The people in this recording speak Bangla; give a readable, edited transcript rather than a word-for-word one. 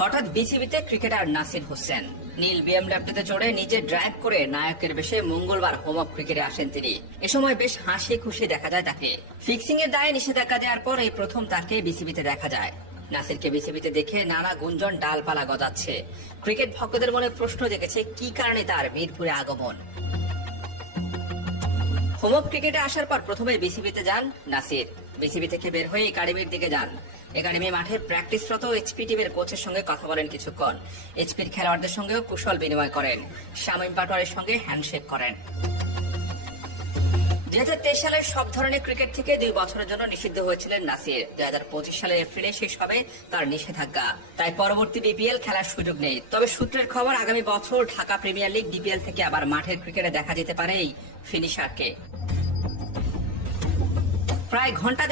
হঠাৎ বিসিবিতে ক্রিকেটার নাসির হোসেন নীল বিএমডব্লিউতে চড়ে নিজে ড্রাইভ করে নায়কের বেশে মঙ্গলবার হোম অফ ক্রিকেটে আসেন তিনি। এ সময় বেশ হাসি খুশি দেখা যায় তাকে। ফিক্সিং এর দায়ে নিষেধাজ্ঞা দেওয়ার পর এই প্রথম তাকে বিসিবিতে দেখা যায়। নাসিরকে বিসিবিতে দেখে নানা গুঞ্জন ডালপালা গজাচ্ছে। ক্রিকেট ভক্তদের মনে প্রশ্ন জেগেছে কি কারণে তার মিরপুরে আগমন। হোম অফ ক্রিকেটে আসার পর প্রথমে বিসিবিতে যান নাসির। বিসিবি থেকে বের হয়ে একাডেমির দিকে যান। একাডেমি মাঠে প্র্যাকটিসরত এইচপি টিমের কোচের সঙ্গে কথা বলেন কিছুক্ষণ। এইচপির খেলোয়াড়দের সঙ্গেও কুশল বিনিময় করেন। শামীম পাটোয়ারির সঙ্গে হ্যান্ডশেক করেন। 2023 সালের সব ধরনের ক্রিকেট থেকে 2 বছরের জন্য নিষিদ্ধ হয়েছিলেন নাসির। 2025 সালের এপ্রিলে শেষ হবে তার নিষেধাজ্ঞা। তাই পরবর্তী বিপিএল খেলার সুযোগ নেই। তবে সূত্রের খবর আগামী বছর ঢাকা প্রিমিয়ার লিগ ডিপিএল থেকে আবার মাঠের ক্রিকেটে দেখা যেতে পারে এই ফিনিশারকে। প্রায় ঘন্টা